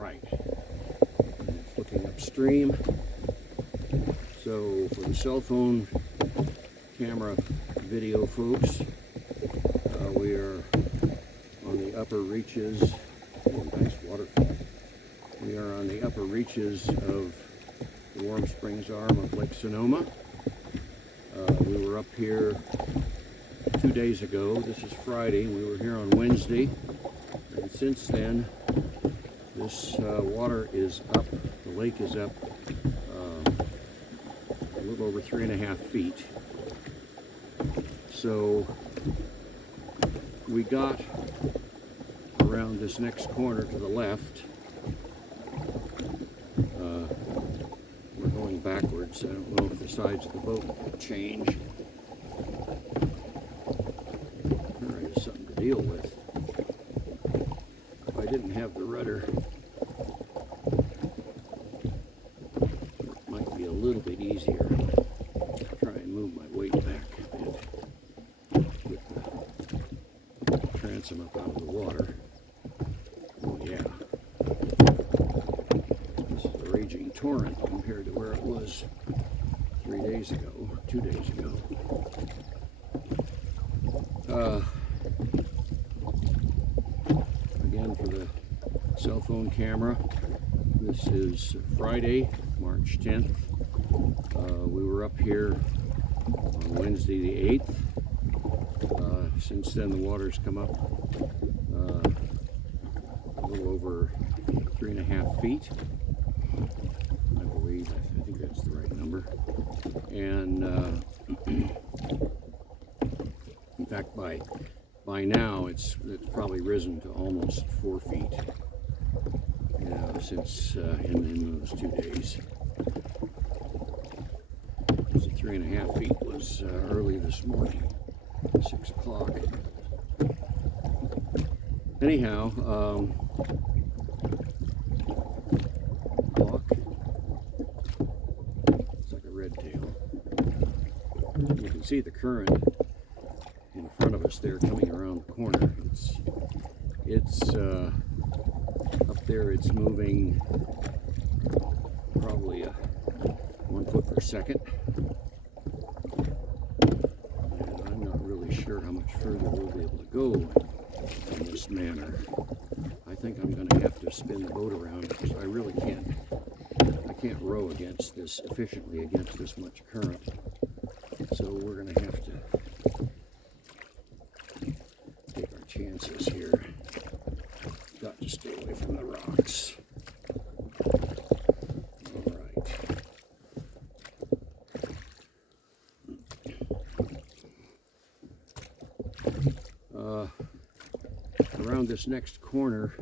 right, it's looking upstream. So for the cell phone camera video folks, we are on the upper reaches. Oh, nice waterfall. We are on the upper reaches of the Warm Springs arm of Lake Sonoma. We were up here 2 days ago. This is Friday. We were here on Wednesday, and since then this water is up. The lake is up a little over 3.5 feet. So we got around this next corner to the left. We're going backwards. I don't know if the sides of the boat will change. There is something to deal with. If I didn't have the rudder, it might be a little bit easier. Try and move my weight back a bit. Get the transom up out of the water. Oh yeah. This is a raging torrent compared to where it was 3 days ago, 2 days ago. Again, for the cell phone camera, this is Friday, March 10th. We were up here on Wednesday the 8th. Since then the water's come up a little over 3.5 feet, I believe. I think that's the right number. And in fact, by now it's probably risen to almost 4 feet. Since in those 2 days. So 3.5 feet was early this morning, 6 o'clock. Anyhow, hawk. It's like a red tail. You can see the current in front of us there coming around the corner. It's up there. It's moving probably 1 foot per second. And I'm not really sure how much further we'll be able to go in this manner. I think I'm going to have to spin the boat around because I really can't row against this efficiently against this much current. So we're going to have to take our chances here. Got to stay away from the rocks. All right. Around this next corner,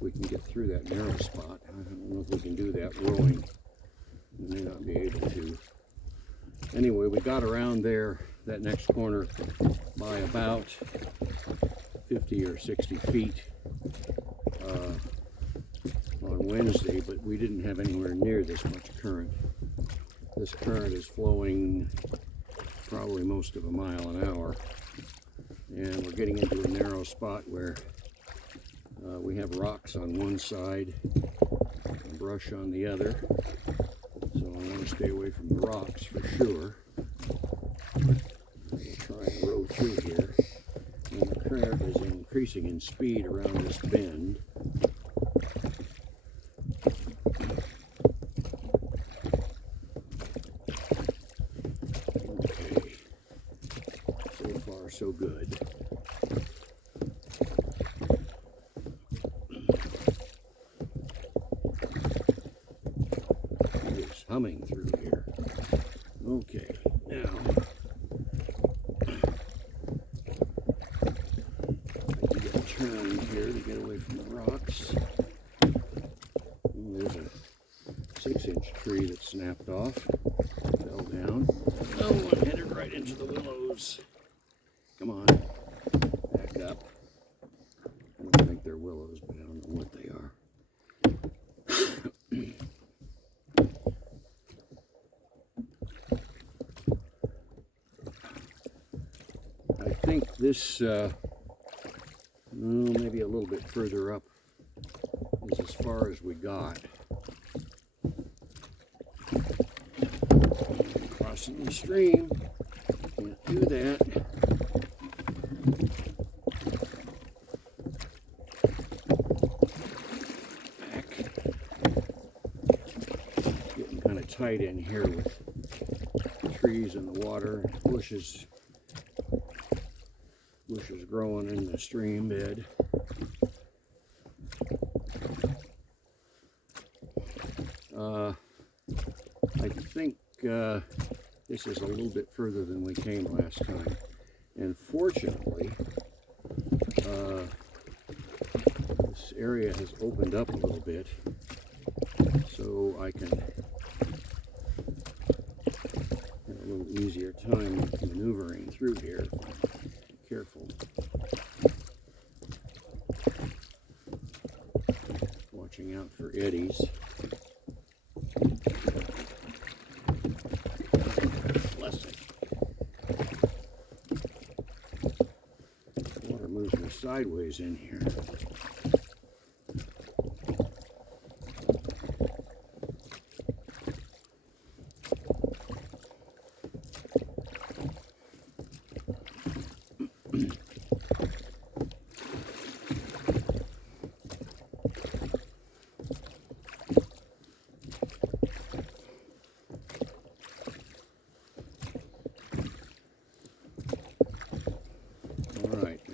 we can get through that narrow spot. I don't know if we can do that rowing. We may not be able to. Anyway, we got around there, that next corner, by about 50 or 60 feet on Wednesday, but we didn't have anywhere near this much current. This current is flowing probably most of a mile an hour, and we're getting into a narrow spot where we have rocks on one side and brush on the other, so I want to stay away from the rocks for sure. We'll try and row through here, and the current is increasing in speed around this bend. Okay, so far so good. It's humming through here. Okay, now turn here to get away from the rocks. There's a 6-inch tree that snapped off, fell down. Oh, I'm headed right into the willows. Come on, back up. I don't think they're willows, but I don't know what they are. I think this maybe a little bit further up is as far as we got. Crossing the stream, can't do that. Back. Getting kind of tight in here with the trees and the water, bushes growing in the stream bed. I think this is a little bit further than we came last time, and fortunately this area has opened up a little bit, so I can have a little easier time maneuvering through here. Be careful. Watching out for eddies. Water moves me sideways in here.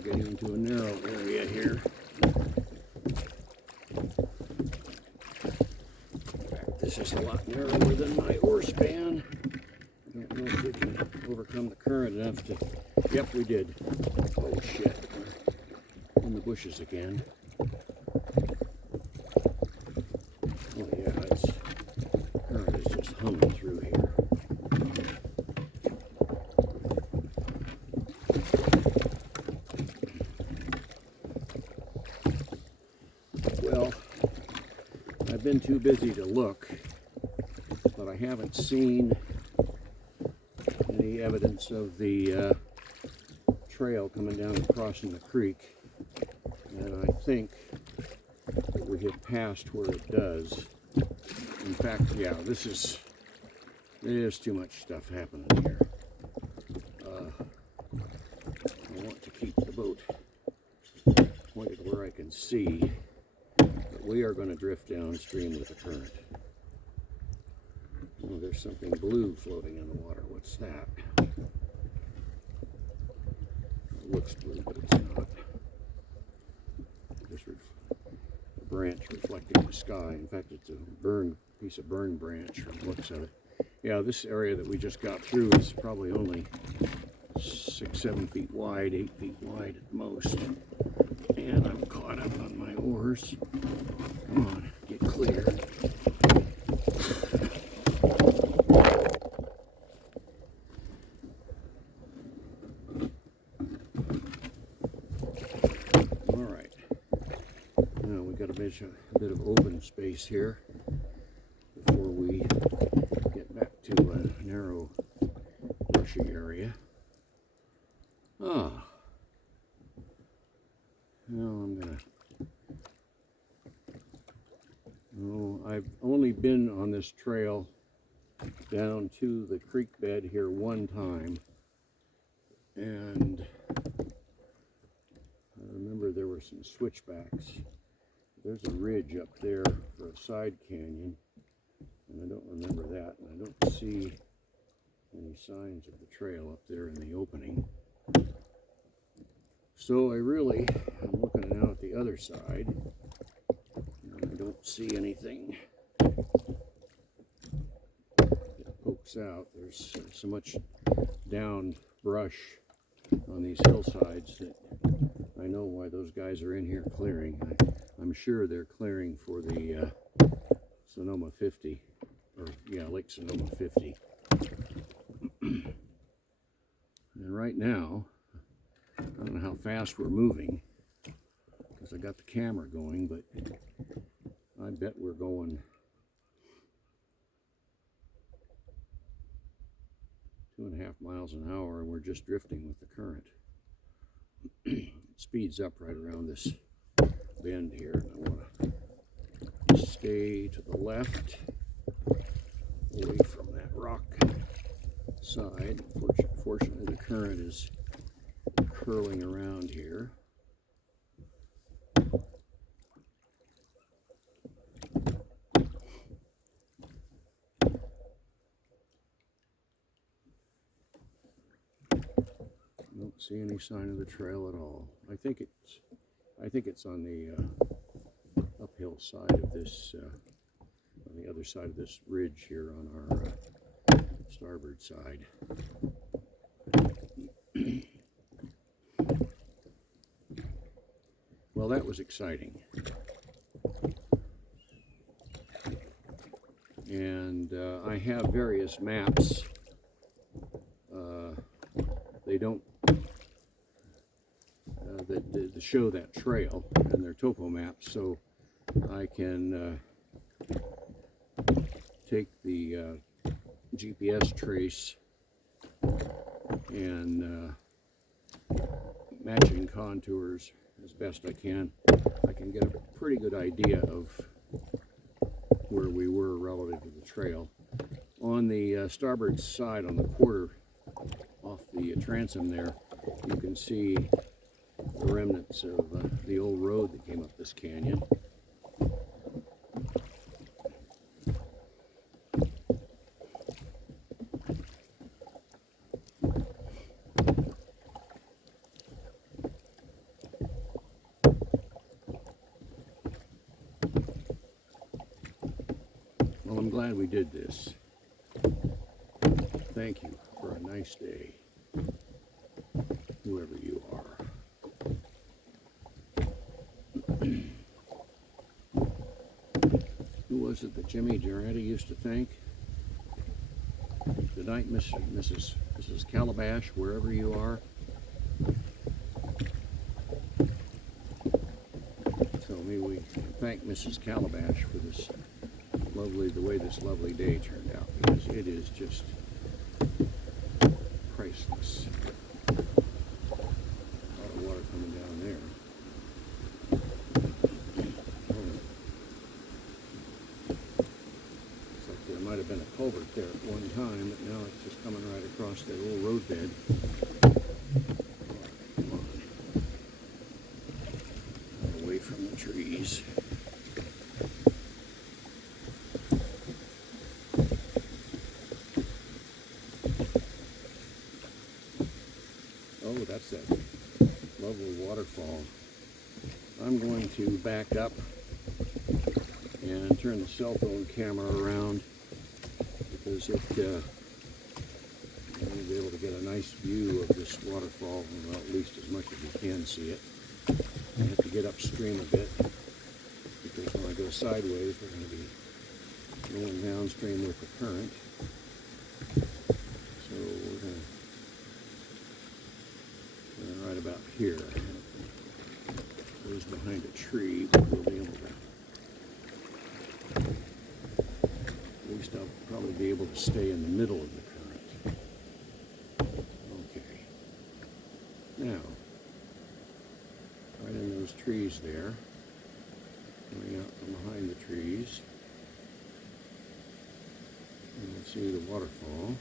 Into a narrow area here. In fact, this is a lot narrower than my oar span. I don't know if we can overcome the current enough to... Yep, we did. Oh shit, we're in the bushes again. Oh yeah, the current is just humming through here. Well, I've been too busy to look, but I haven't seen any evidence of the trail coming down and crossing the creek, and I think that we have passed where it does. In fact, yeah, there's too much stuff happening here. I want to keep the boat pointed where I can see. We are going to drift downstream with the current. Oh, there's something blue floating in the water. What's that? It looks blue, but it's not. Just a branch reflecting the sky. In fact, it's a piece of burn branch from the looks of it. Yeah, this area that we just got through is probably only 6-7 feet wide, 8 feet wide at most. And I'm caught up on my oars. Come on, get clear. All right. Now we got a bit of open space here before we get back to a narrow, brushy area. Ah. Now I'm gonna... Oh, I've only been on this trail down to the creek bed here one time, and I remember there were some switchbacks. There's a ridge up there for a side canyon, and I don't remember that, and I don't see any signs of the trail up there in the opening. So I'm looking now at the other side, and I don't see anything that pokes out. There's so much down brush on these hillsides that I know why those guys are in here clearing. I'm sure they're clearing for the Sonoma 50, or yeah, Lake Sonoma 50. And right now, I don't know how fast we're moving because I got the camera going, but I bet we're going 2.5 miles an hour, and we're just drifting with the current. It speeds up right around this bend here. I want to stay to the left, away from that rock side. Fortunately, the current is curling around here. Don't see any sign of the trail at all. I think it's on the uphill side of this, on the other side of this ridge here on our starboard side. Well, that was exciting. And I have various maps. They don't that show that trail, and they're topo maps, so I can take the GPS trace and matching contours as best I can. I can get a pretty good idea of where we were relative to the trail. On the starboard side, on the quarter off the transom there, you can see the remnants of the old road that came up this canyon. Well, I'm glad we did this. Thank you for a nice day, whoever you are. Who was it that Jimmy Durante used to thank? Good night, Mrs. Calabash, wherever you are. So maybe we thank Mrs. Calabash for this the way this lovely day turned out, because it is just priceless. A lot of water coming down there. Looks like there might have been a culvert there at one time, but now it's just coming right across that old roadbed. Come on. Away from the trees. Oh, that's that lovely waterfall. I'm going to back up and turn the cell phone camera around, because I'm going to be able to get a nice view of this waterfall, well, at least as much as you can see it. I have to get upstream a bit, because when I go sideways, we're going to be going downstream with the current. So we're going to right about here. It goes behind a tree, but we'll be able to, at least I'll probably be able to stay in the middle of the current. Okay. Now, right in those trees there, coming out from behind the trees, you can see the waterfall.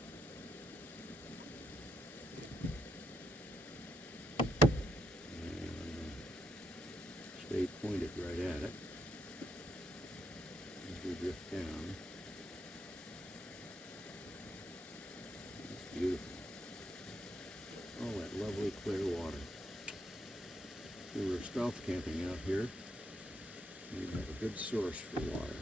Stay pointed right at it as we drift down. It's beautiful. Oh, that lovely clear water. We were stealth camping out here. We have a good source for water.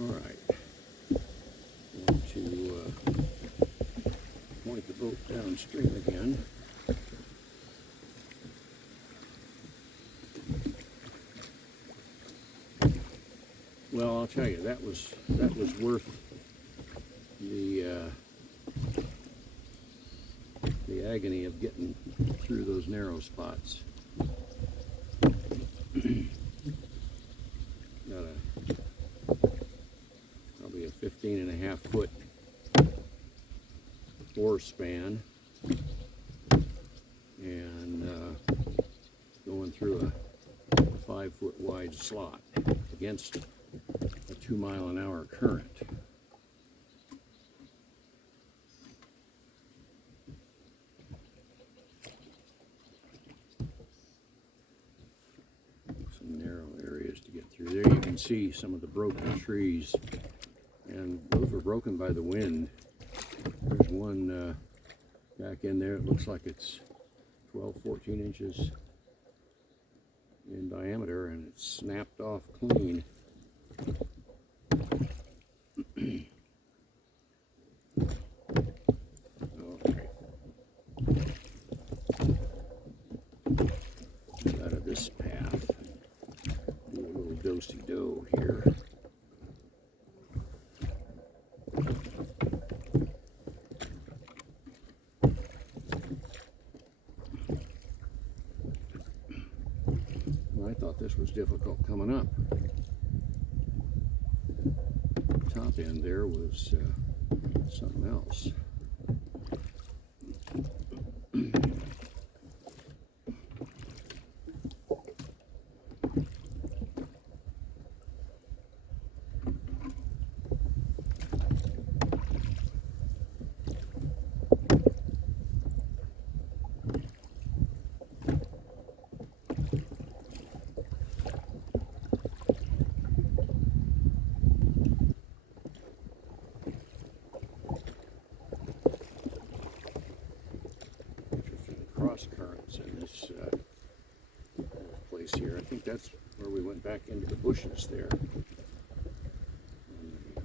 All right, going to point the boat downstream again. Well, I'll tell you, that was worth agony of getting through those narrow spots. Got probably a 15.5-foot oar span, and going through a 5-foot wide slot against a 2-mile-an-hour current. Some narrow areas to get through. There you can see some of the broken trees, and those were broken by the wind. There's one back in there. It looks like it's 12-14 inches in diameter, and it's snapped off clean. Okay. Get out of this path. Do a little do-si-do here. I thought this was difficult coming up. Top end there was something else. Cross currents in this place here. I think that's where we went back into the bushes there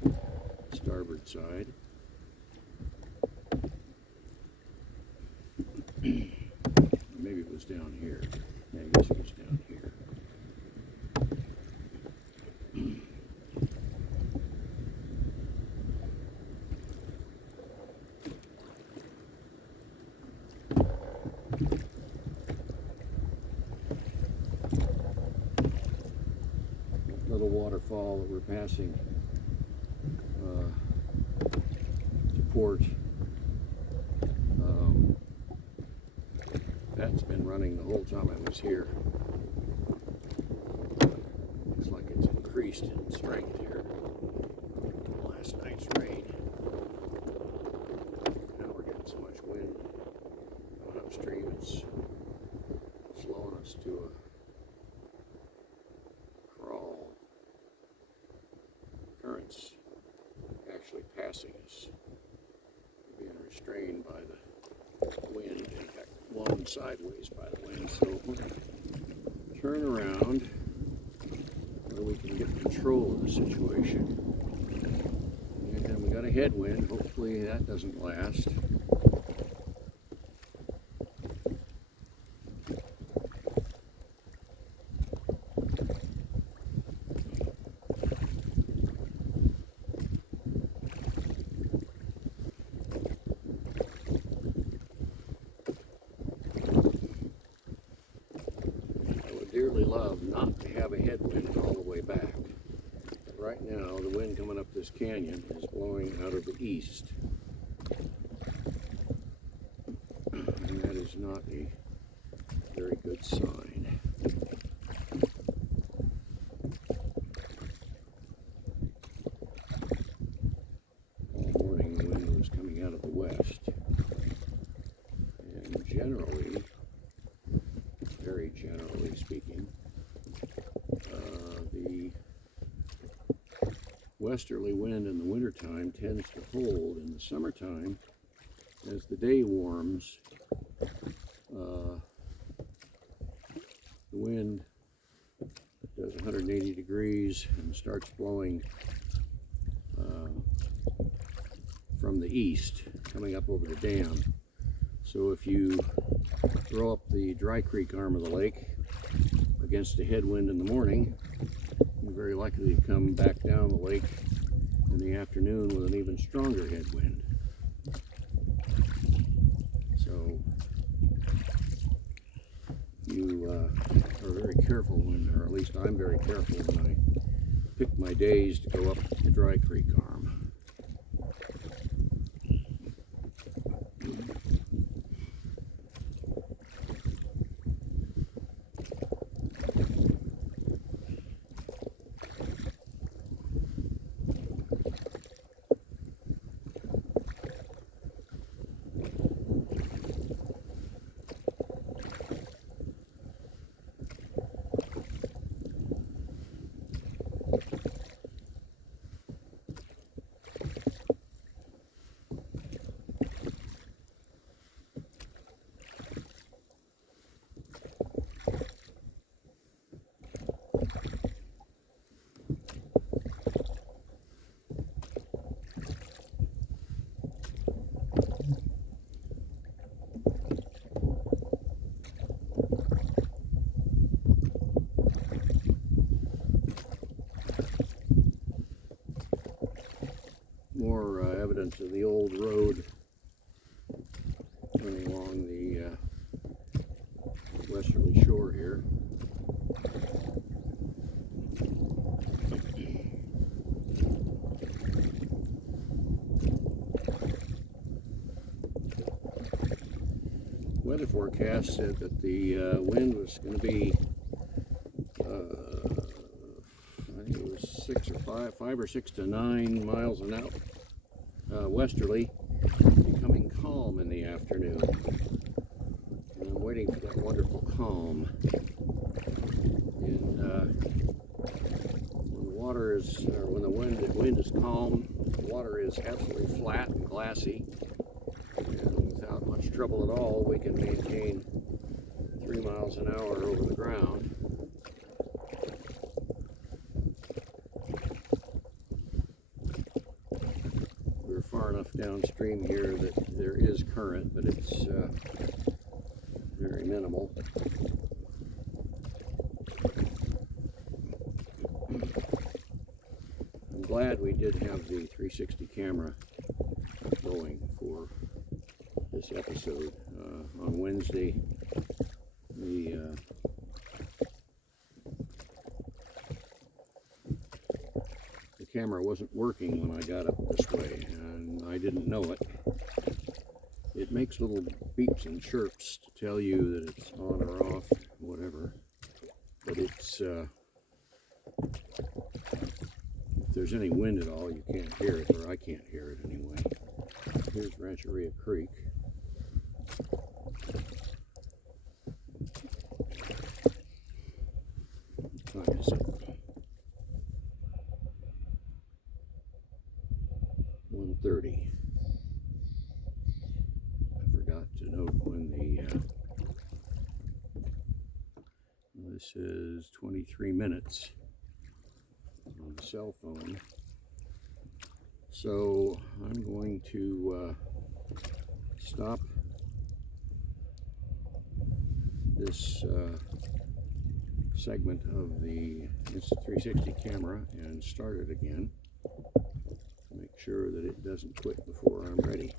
on the starboard side. Maybe it was down here. Yeah, I guess it was down here. Little waterfall that we're passing to port. That's been running the whole time I was here. Looks like it's increased in strength here from last night's rain. Now we're getting so much wind going upstream, it's slowing us to a crawl. Currents actually passing us, being restrained by the wind, in fact blown sideways by the wind. So we're going to turn around where we can get control of the situation. And we got a headwind. Hopefully that doesn't last. Dearly love not to have a headwind all the way back. But right now, the wind coming up this canyon is blowing out of the east. And that is not a very good sign. All morning, the wind was coming out of the west. And generally, very generally speaking, the westerly wind in the wintertime tends to hold. In the summertime, as the day warms, the wind does 180 degrees and starts blowing from the east, coming up over the dam. So if you throw up the Dry Creek arm of the lake against a headwind in the morning, you're very likely to come back down the lake in the afternoon with an even stronger headwind. So careful or at least I'm very careful when I pick my days to go up the Dry Creek arm. More evidence of the old road running along the westerly shore here. Weather forecast said that the wind was going to be I think it was 5 or 6 to 9 miles an hour westerly, becoming calm in the afternoon. And I'm waiting for that wonderful calm. And when the water is, or when the wind is calm, the water is absolutely flat and glassy. And without much trouble at all, we can maintain 3 miles an hour over the ground. Far enough downstream here that there is current, but it's very minimal. I'm glad we did have the 360 camera going for this episode. On Wednesday, the camera wasn't working when I got up this way, and I didn't know it. It makes little beeps and chirps to tell you that it's on or off, whatever. But it's, if there's any wind at all, you can't hear it, or I can't hear it anyway. Here's Rancheria Creek. What time is it? 1:30. I forgot to note when this is 23 minutes on the cell phone. So I'm going to stop this segment of the Insta360 camera and start it again. Make sure that it doesn't quit before I'm ready.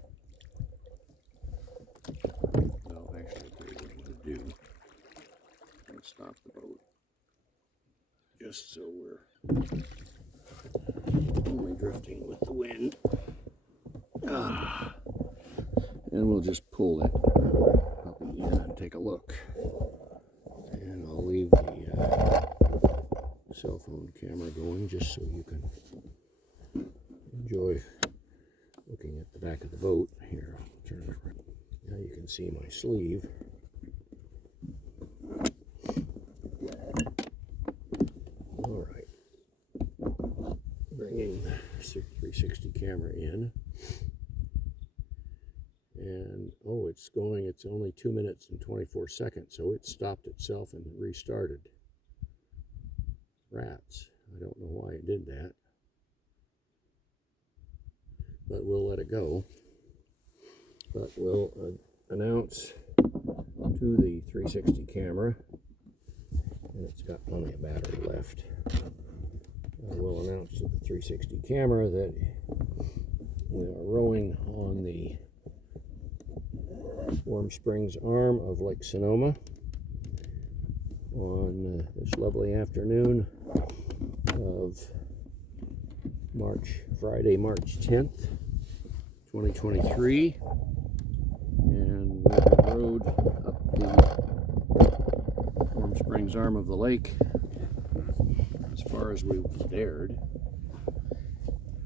Well, actually, I'll tell you what I'm going to do. I'm going to stop the boat just so we're only drifting with the wind. And we'll just pull that puppy in and take a look. And I'll leave the cell phone camera going just so you can enjoy looking at the back of the boat. Here, I'll turn it around. Now you can see my sleeve. All right, bringing the 360 camera in, and oh, it's going. It's only 2 minutes and 24 seconds, so it stopped itself and restarted. Rats! I don't know why it did that. But we'll let it go. But we'll announce to the 360 camera, and it's got plenty of battery left. We'll announce to the 360 camera that we are rowing on the Warm Springs arm of Lake Sonoma. on this lovely afternoon of Friday, March 10th, 2023, and we rode up the Warm Springs arm of the lake as far as we dared.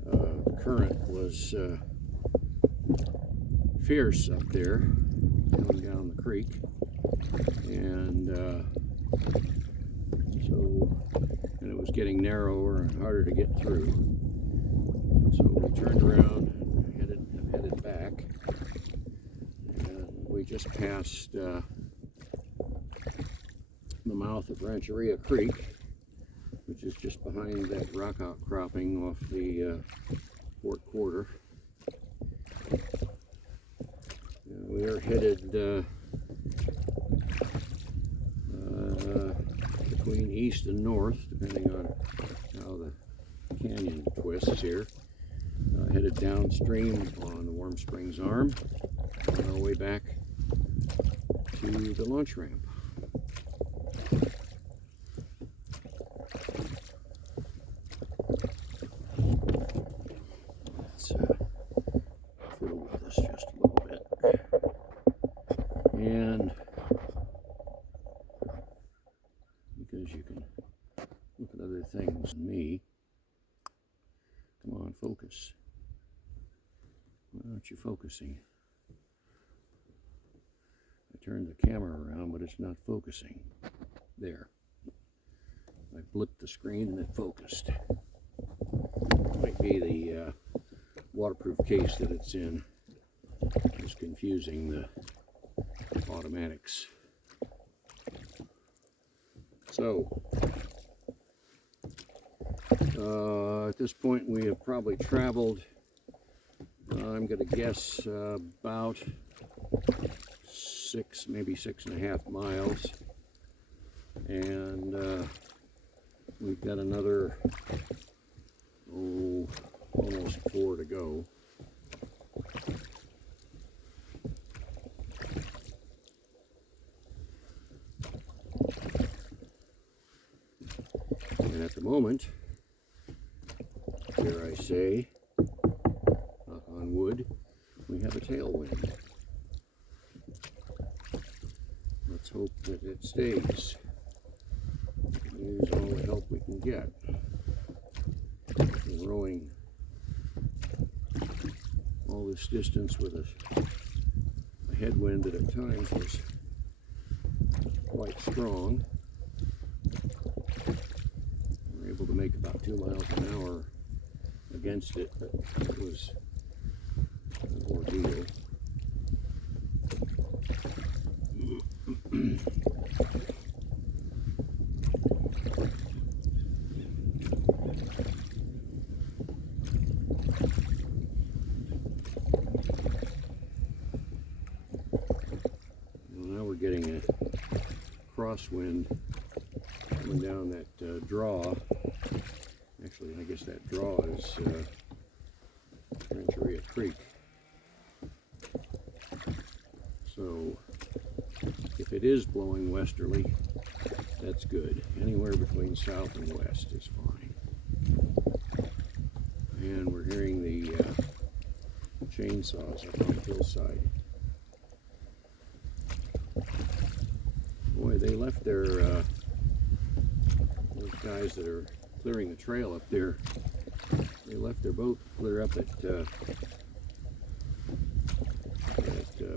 The current was fierce up there, going down the creek, and it was getting narrower and harder to get through. So we turned around and headed back, and we just passed the mouth of Rancheria Creek, which is just behind that rock outcropping off the Fort Quarter. We are headed between east and north, depending on how the canyon twists here. Headed downstream on the Warm Springs arm on our way back to the launch ramp. Let's fiddle with this just a little bit. And because you can look at other things than me. Come on, focus. Why aren't you focusing? I turned the camera around, but it's not focusing. There. I blipped the screen and it focused. Might be the waterproof case that it's in. It's confusing the automatics. So, at this point we have probably traveled, I'm going to guess, about 6, maybe 6.5 miles. And we've got another, almost 4 to go. And at the moment, dare I say, knock on wood, we have a tailwind. Let's hope that it stays. Use all the help we can get. We're rowing all this distance with a headwind that at times was quite strong. We were able to make about 2 miles an hour against it, but it was an ordeal. Well, now we're getting a crosswind coming down that draw. Actually, I guess that draw is Rancheria Creek. So, if it is blowing westerly, that's good. Anywhere between south and west is fine. And we're hearing the chainsaws up on the hillside. Boy, they left their, those guys that are clearing the trail up there, they left their boat clear up at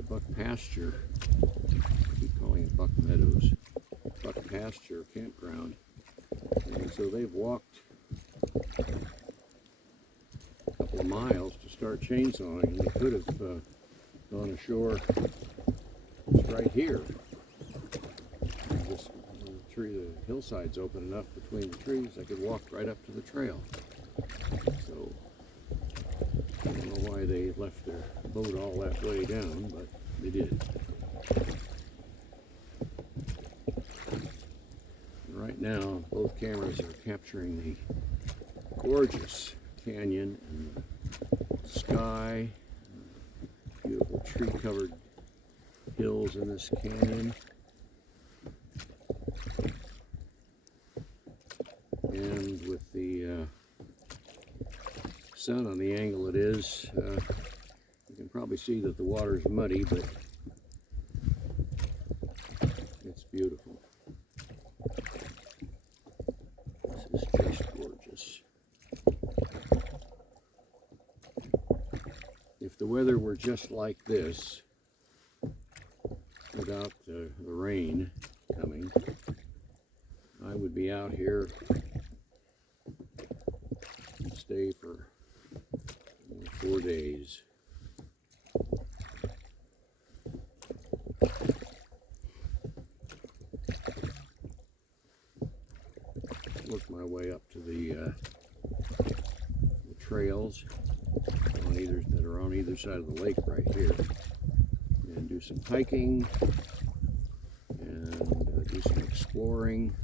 Buck Pasture. I keep calling it Buck Meadows. Buck Pasture campground. And so they've walked a couple of miles to start chainsawing, and they could have gone ashore just right here. The hillside's open enough between the trees, I could walk right up to the trail. So, I don't know why they left their boat all that way down, but they did. And right now, both cameras are capturing the gorgeous canyon and the sky, beautiful tree-covered hills in this canyon. sun on the angle it is, you can probably see that the water is muddy, but it's beautiful. This is just gorgeous. If the weather were just like this, without the rain coming, I would be out here and stay for 4 days. Work my way up to the trails that are on either side of the lake right here, and do some hiking and do some exploring.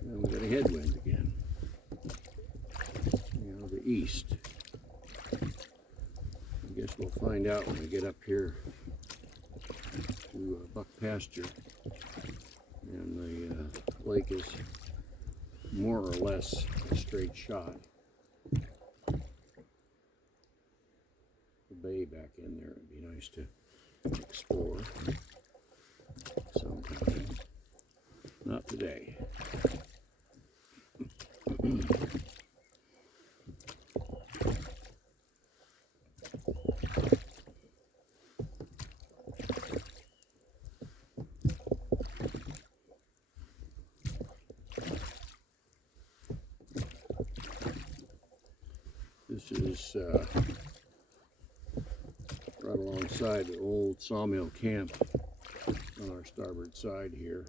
And we got a headwind again. The east. I guess we'll find out when we get up here to buck pasture, and the lake is more or less a straight shot. The bay back in there would be nice to explore sometime. Not today. This is right alongside the old sawmill camp on our starboard side here.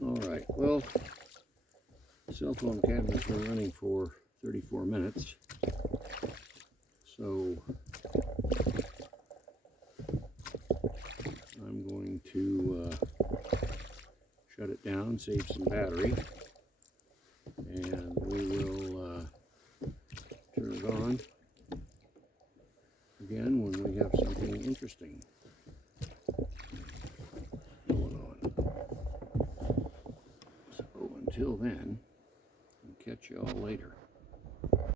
Alright, well, the cell phone cabinet's been running for 34 minutes, so I'm going to shut it down, save some battery, and we will turn it on again when we have something interesting going on. So until then, I'll catch you all later.